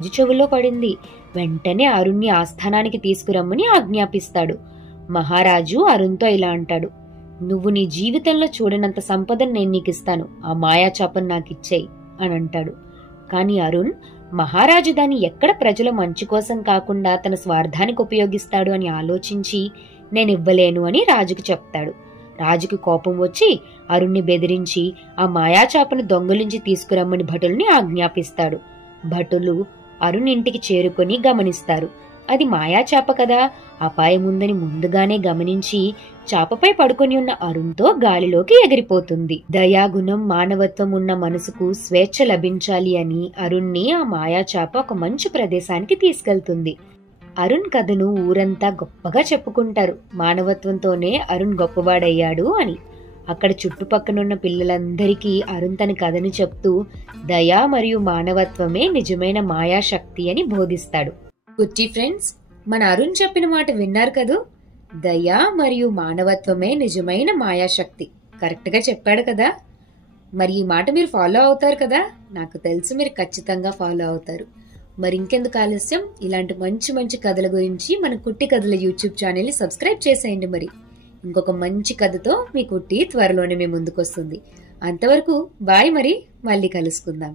రాజు చెవులో పడింది. వెంటనే అరుణ్ని ఆస్థానానికి తీసుకురమ్మని ఆజ్ఞాపిస్తాడు. మహారాజు అరుణ్తో ఇలా అంటాడు, నువ్వు నీ జీవితంలో చూడనంత సంపదను నేను నీకిస్తాను, ఆ మాయాచాపను నాకిచ్చేయి అని అంటాడు. కాని అరుణ్ మహారాజు దాన్ని ఎక్కడ ప్రజల మంచి కోసం కాకుండా తన స్వార్థానికి ఉపయోగిస్తాడు అని ఆలోచించి నేనివ్వలేను అని రాజుకు చెప్తాడు. రాజుకి కోపం వచ్చి అరుణ్ని బెదిరించి ఆ మాయాచాపను దొంగలించి తీసుకురమ్మని భటుల్ని ఆజ్ఞాపిస్తాడు. భటులు అరుణ్ ఇంటికి చేరుకొని గమనిస్తారు. అది మాయాచాప కదా, అపాయముందని ముందుగానే గమనించి చాపపై పడుకొని ఉన్న అరుణ్తో గాలిలోకి ఎగిరిపోతుంది. దయాగుణం, మానవత్వం ఉన్న మనసుకు స్వేచ్ఛ లభించాలి అని అరుణ్ని ఆ మాయాచాప ఒక మంచి ప్రదేశానికి తీసుకెళ్తుంది. అరుణ్ కథను ఊరంతా గొప్పగా చెప్పుకుంటారు. మానవత్వంతోనే అరుణ్ గొప్పవాడయ్యాడు అని. అక్కడ చుట్టుపక్కనున్న పిల్లలందరికీ అరుణ్ తన కథను చెప్తూ దయ మరియు మానవత్వమే నిజమైన మాయాశక్తి అని బోధిస్తాడు. కుట్టి ఫ్రెండ్స్, మన అరుణ్ చెప్పిన మాట విన్నారు కదూ? దయ మరియు మానవత్వమే నిజమైన మాయాశక్తి. కరెక్ట్ గా చెప్పాడు కదా. మరి ఈ మాట మీరు ఫాలో అవుతారు కదా? నాకు తెలుసు మీరు ఖచ్చితంగా ఫాలో అవుతారు. మరి ఇంకెందుకు ఆలస్యం, ఇలాంటి మంచి మంచి కథల గురించి మన కుట్టి కథల యూట్యూబ్ ఛానల్ ని సబ్స్క్రైబ్ చేసేయండి. మరి ఇంకొక మంచి కథతో మీ కుట్టి త్వరలోనే మీ ముందుకు వస్తుంది. అంతవరకు బాయ్, మరి మళ్ళీ కలుసుకుందాం.